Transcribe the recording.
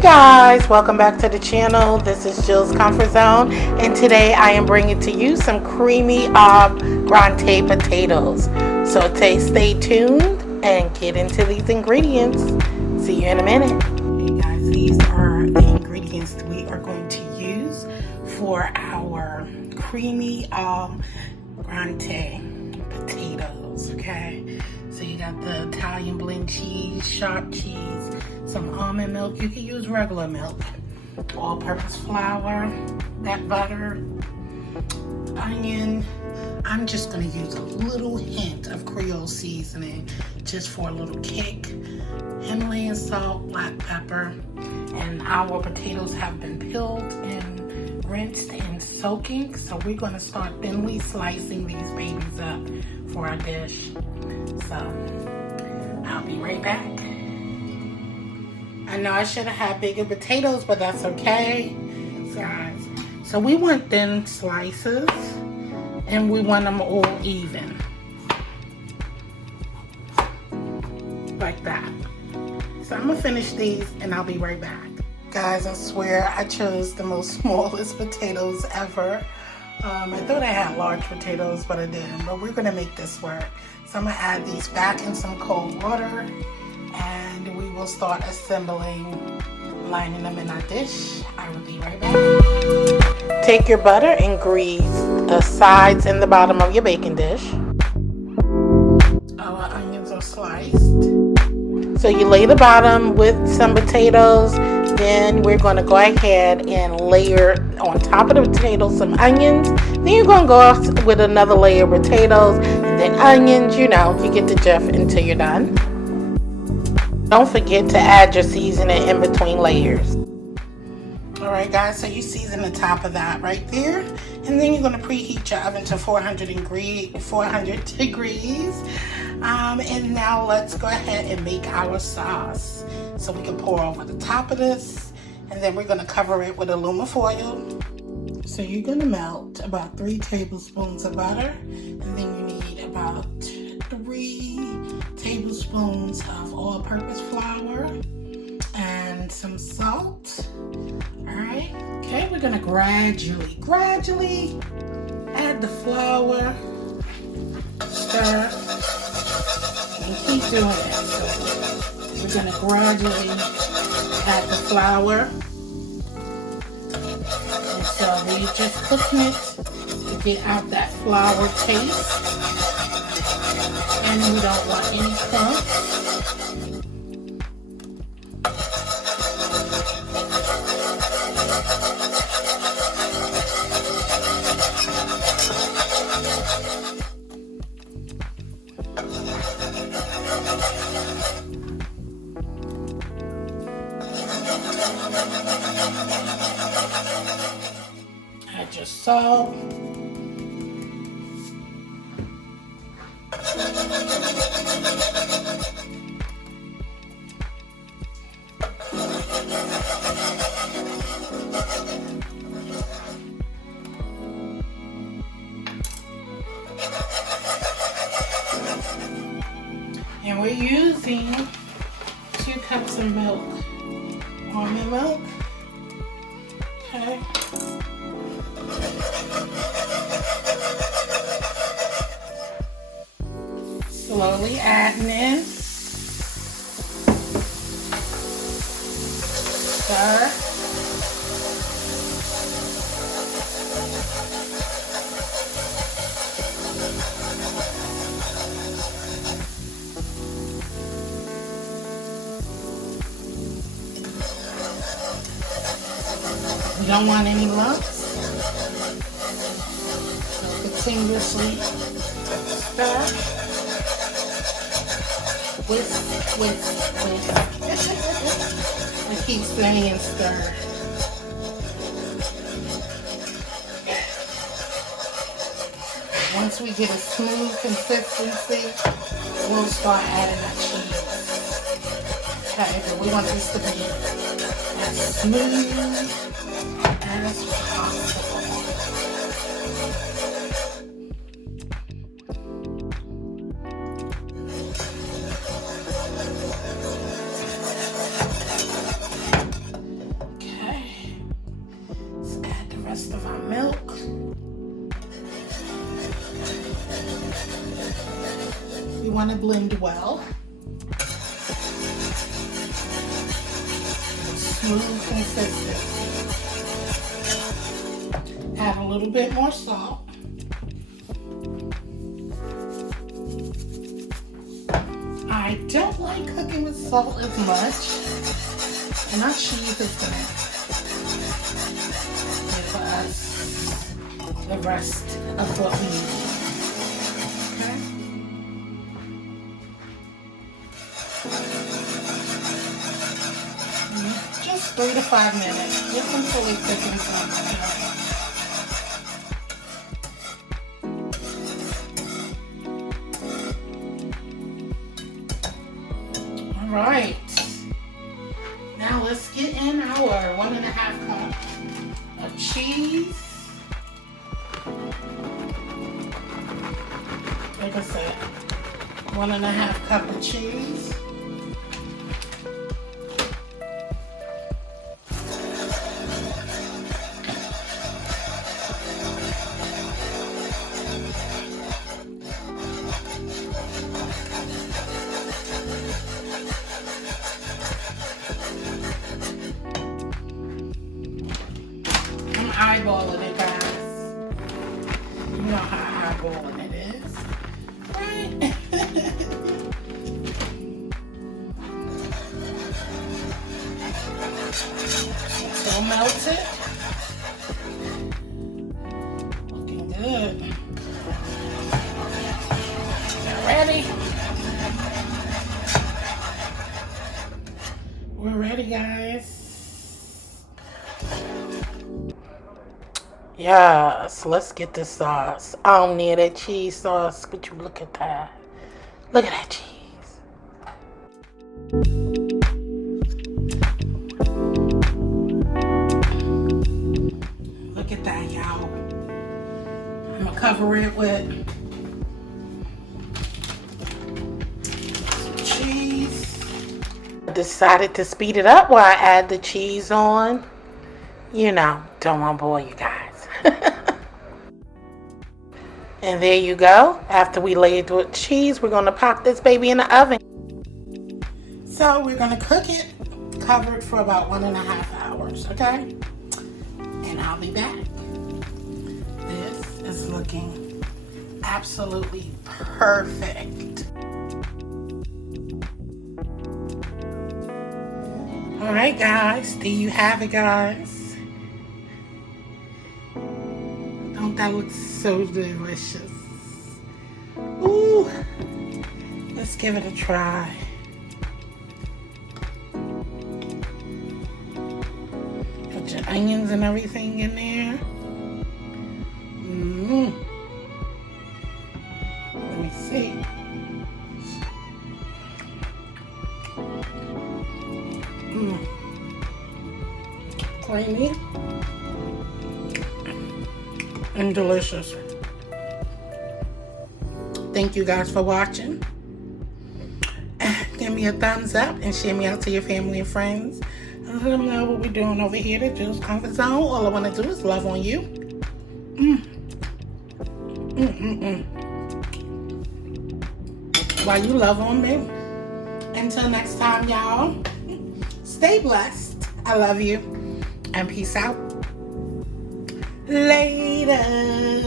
Hey guys, welcome back to the channel. This is Jill's Comfort Zone, and today I am bringing to you some creamy Gratin potatoes. So stay tuned and get into these ingredients. See you in a minute. Hey guys, these are the ingredients that we are going to use for our creamy Gratin potatoes. Okay, so you got the Italian blend cheese, sharp cheese, some almond milk. You can use regular milk, all-purpose flour, that butter, onion. I'm just going to use a little hint of Creole seasoning just for a little kick, Himalayan salt, black pepper, and our potatoes have been peeled and rinsed and soaking, so we're going to start thinly slicing these babies up for our dish. So I'll be right back. I know I should have had bigger potatoes, but that's okay, guys. So we want thin slices, and we want them all even, like that. So I'm gonna finish these, and I'll be right back. Guys, I swear I chose the most smallest potatoes ever. I thought I had large potatoes, but I didn't. But we're gonna make this work. So I'm gonna add these back in some cold water, and we will start assembling, lining them in our dish. I will be right back. Take your butter and grease the sides and the bottom of your baking dish. Our onions are sliced. So you lay the bottom with some potatoes. Then we're going to go ahead and layer on top of the potatoes some onions. Then you're going to go off with another layer of potatoes and then onions. You know, you get the gist until you're done. Don't forget to add your seasoning in between layers. Alright guys, so you season the top of that right there. And then you're going to preheat your oven to 400 degrees. And now let's go ahead and make our sauce. So we can pour over the top of this. And then we're going to cover it with aluminum foil. So you're going to melt about 3 tablespoons of butter. And then you need about 3 tablespoons of all-purpose flour and some salt. All right, okay, we're gonna gradually add the flour, stir, and keep doing it. So we're gonna gradually add the flour until we're just cooking it to get out that flour taste. And we don't want any clumps. Add your salt. And we're using 2 cups of milk, almond milk. Okay. Slowly adding in. Stir. You don't want any lumps, so continuously stir, whisk. I keep saying stir. Once we get a smooth consistency, we'll start adding our cheese. Okay, but we want this to be as smooth as possible. You want to blend well. Smooth consistency. Add a little bit more salt. I don't like cooking with salt as much, and our cheese is gonna give us the rest of what we need. Okay? Just 3 to 5 minutes, just until it thickens up. All right, now let's get in our 1.5 cup of cheese. Like I said, 1.5 cup of cheese. Eyeballing it, guys. You know how eyeballing it is, right? So melted. Looking good. Ready? We're ready, guys. Yes, let's get the sauce. I don't need that cheese sauce, but you look at that. Look at that cheese. Look at that, y'all. I'm gonna cover it with some cheese. I decided to speed it up while I add the cheese on. You know, don't want to bore you guys. And there you go. After we lay it with cheese, we're going to pop this baby in the oven. So we're going to cook it, cover it for about 1.5 hours, okay? And I'll be back. This is looking absolutely perfect. All right, guys, there you have it, guys. Don't that look so delicious? Ooh, let's give it a try. Put your onions and everything in there. Let me see. Creamy and delicious. Thank you guys for watching. Give me a thumbs up and share me out to your family and friends. And let them know what we're doing over here at Jill's Comfort Zone. All I want to do is love on you. While you love on me. Until next time, y'all. Stay blessed. I love you. And peace out. Later.